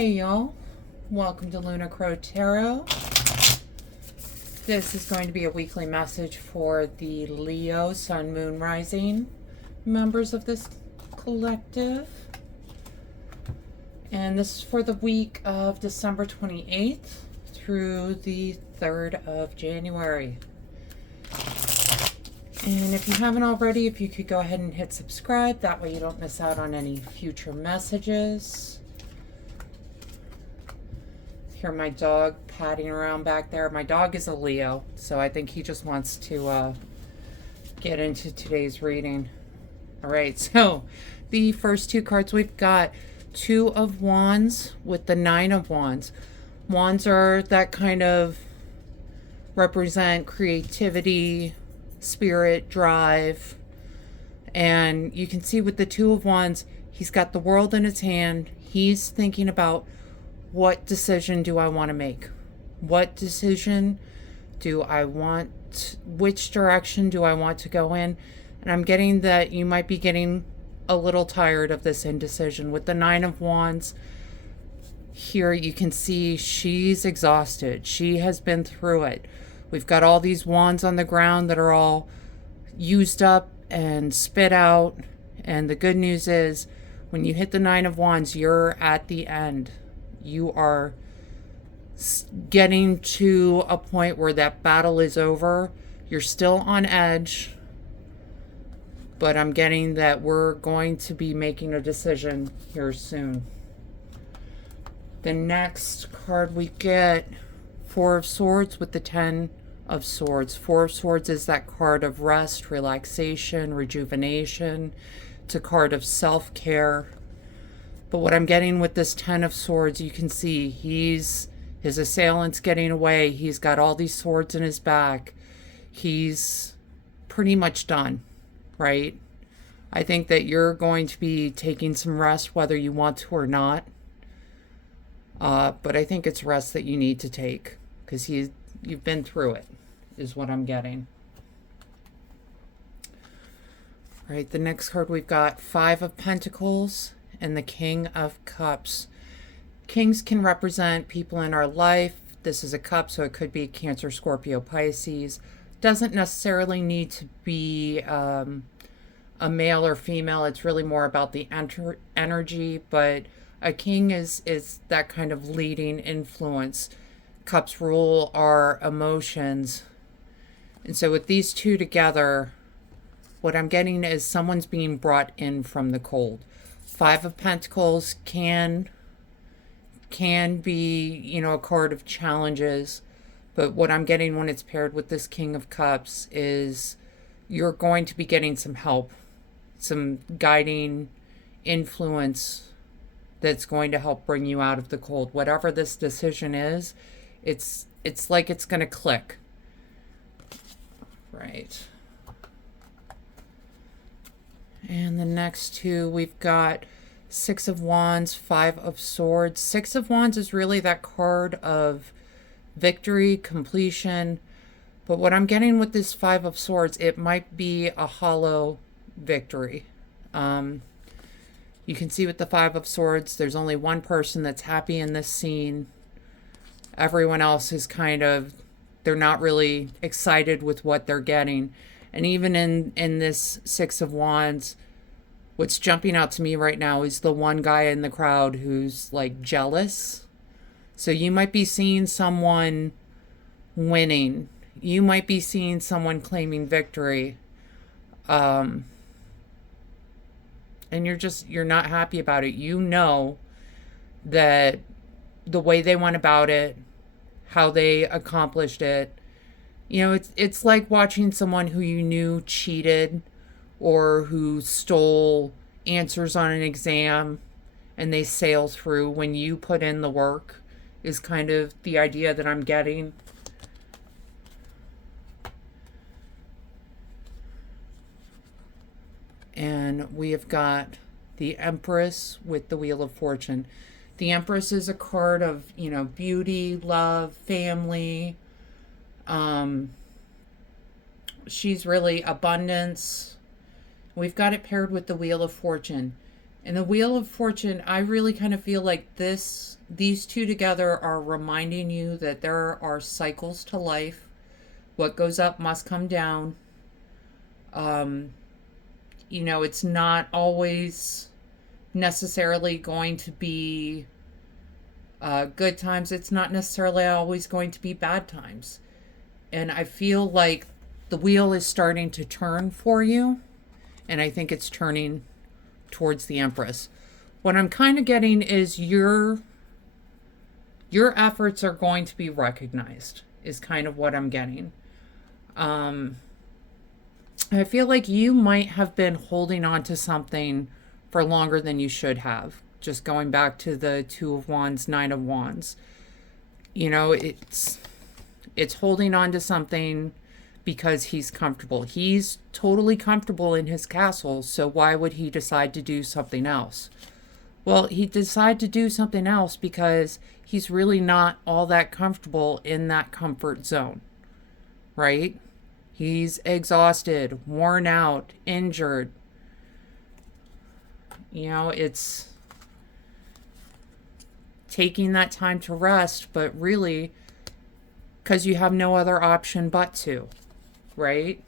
Hey y'all, welcome to Lunar Tarot. This is going to be a weekly message for the Leo, Sun, Moon, Rising members of this collective. And this is for the week of December 28th through the 3rd of January. And if you haven't already, if you could go ahead and hit subscribe, that way you don't miss out on any future messages. Hear my dog padding around back there. My dog is a Leo, so I think he just wants to get into today's reading. All right, so the first two cards we've got Two of Wands with the Nine of Wands. Wands are that kind of represent creativity, spirit, drive. And you can see with the Two of Wands, he's got the world in his hand. He's thinking about, what decision do I want to make? What decision do I want? Which direction do I want to go in? And I'm getting that you might be getting a little tired of this indecision. With the Nine of Wands, here you can see she's exhausted. She has been through it. We've got all these wands on the ground that are all used up and spit out. And the good news is, when you hit the Nine of Wands, you're at the end. You are getting to a point where that battle is over. You're still on edge, but I'm getting that we're going to be making a decision here soon. The next card we get, Four of Swords with the Ten of Swords. Four of Swords is that card of rest, relaxation, rejuvenation. It's a card of self-care. But what I'm getting with this Ten of Swords, you can see his assailant's getting away. He's got all these swords in his back. He's pretty much done, right? I think that you're going to be taking some rest whether you want to or not. But I think it's rest that you need to take because you've been through it, is what I'm getting. All right, the next card we've got Five of Pentacles and the King of Cups. Kings can represent people in our life. This is a cup, so it could be Cancer, Scorpio, Pisces. Doesn't necessarily need to be a male or female. It's really more about the energy, but a king is that kind of leading influence. Cups rule our emotions. And so with these two together, what I'm getting is someone's being brought in from the cold. Five of Pentacles can be, a card of challenges. But what I'm getting when it's paired with this King of Cups is you're going to be getting some help, some guiding influence that's going to help bring you out of the cold. Whatever this decision is, it's like it's going to click. Right. And the next two, we've got Six of Wands, Five of Swords. Six of Wands is really that card of victory, completion. But what I'm getting with this Five of Swords, it might be a hollow victory. You can see with the Five of Swords, there's only one person that's happy in this scene. Everyone else is they're not really excited with what they're getting. And even in this Six of Wands, what's jumping out to me right now is the one guy in the crowd who's like jealous. So you might be seeing someone winning. You might be seeing someone claiming victory. And you're not happy about it. You know that the way they went about it, how they accomplished it, it's like watching someone who you knew cheated or who stole answers on an exam and they sail through when you put in the work, is kind of the idea that I'm getting. And we have got the Empress with the Wheel of Fortune. The Empress is a card of, beauty, love, family. She's really abundance. We've got it paired with the Wheel of Fortune. And the Wheel of Fortune, I really kind of feel like these two together are reminding you that there are cycles to life. What goes up must come down. Um, it's not always necessarily going to be good times. It's not necessarily always going to be bad times. And I feel like the wheel is starting to turn for you. And I think it's turning towards the Empress. What I'm kind of getting is your efforts are going to be recognized, is kind of what I'm getting. I feel like you might have been holding on to something for longer than you should have. Just going back to the Two of Wands, Nine of Wands. It's holding on to something because he's comfortable. He's totally comfortable in his castle, so why would he decide to do something else? Well, he decided to do something else because he's really not all that comfortable in that comfort zone, right? He's exhausted, worn out, injured. It's taking that time to rest, but really, because you have no other option but to, right?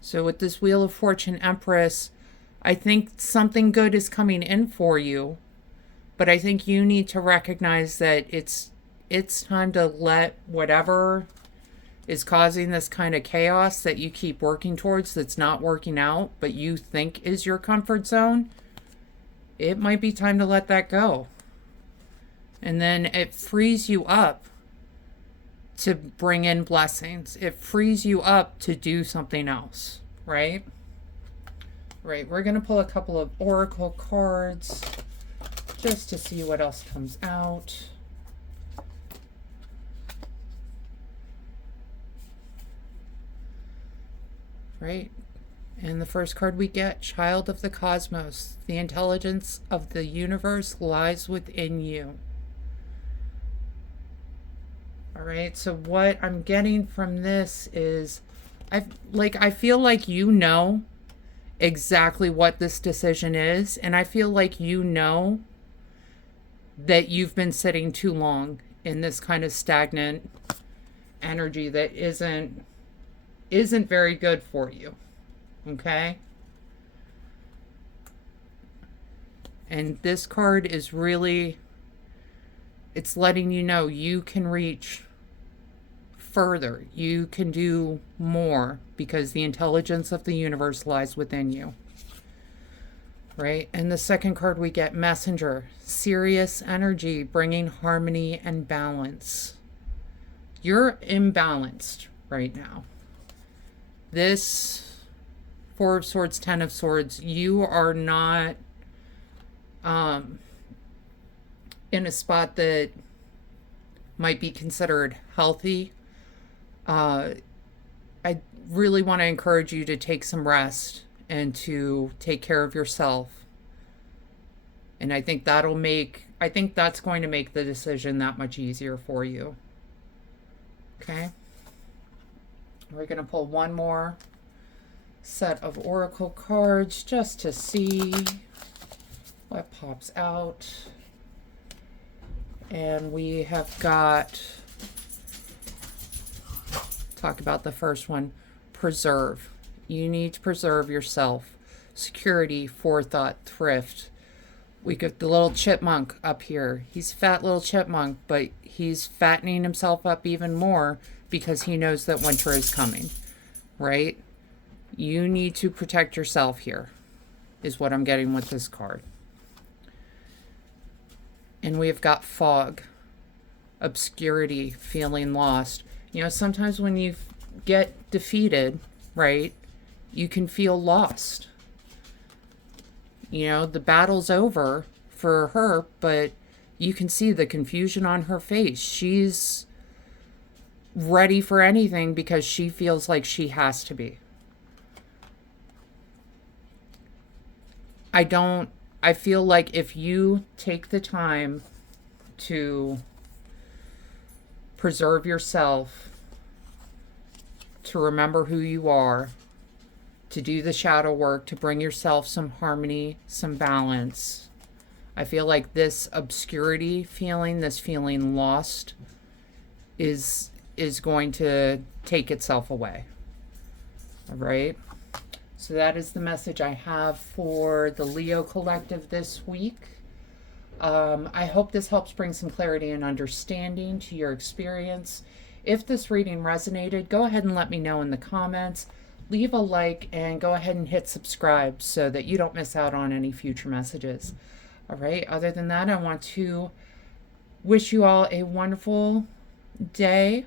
So with this Wheel of Fortune Empress, I think something good is coming in for you, but I think you need to recognize that it's time to let whatever is causing this kind of chaos that you keep working towards that's not working out, but you think is your comfort zone, it might be time to let that go. And then it frees you up to bring in blessings. It frees you up to do something else, right? Right, we're going to pull a couple of oracle cards just to see what else comes out. Right, and the first card we get, Child of the Cosmos. The intelligence of the universe lies within you. All right, so what I'm getting from this is, I feel like you know exactly what this decision is, and I feel like you know that you've been sitting too long in this kind of stagnant energy that isn't very good for you. Okay? And this card is really, it's letting you know you can reach further. You can do more because the intelligence of the universe lies within you. Right? And the second card we get, Messenger. Serious energy, bringing harmony and balance. You're imbalanced right now. This Four of Swords, Ten of Swords, you are not in a spot that might be considered healthy. I really want to encourage you to take some rest and to take care of yourself. And I think that's going to make the decision that much easier for you. Okay? We're going to pull one more set of oracle cards just to see what pops out. And we have got, talk about the first one, preserve. You need to preserve yourself. Security, forethought, thrift. We got the little chipmunk up here. He's a fat little chipmunk, but he's fattening himself up even more because he knows that winter is coming, right? You need to protect yourself here, is what I'm getting with this card. And we've got fog, obscurity, feeling lost. Sometimes when you get defeated, right, you can feel lost. The battle's over for her, but you can see the confusion on her face. She's ready for anything because she feels like she has to be. I feel like if you take the time to preserve yourself, to remember who you are, to do the shadow work, to bring yourself some harmony, some balance. I feel like this obscurity feeling, this feeling lost, is going to take itself away. All right. So that is the message I have for the Leo collective this week. I hope this helps bring some clarity and understanding to your experience. If this reading resonated, go ahead and let me know in the comments. Leave a like and go ahead and hit subscribe so that you don't miss out on any future messages. All right. Other than that, I want to wish you all a wonderful day,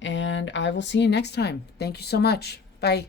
and I will see you next time. Thank you so much. Bye.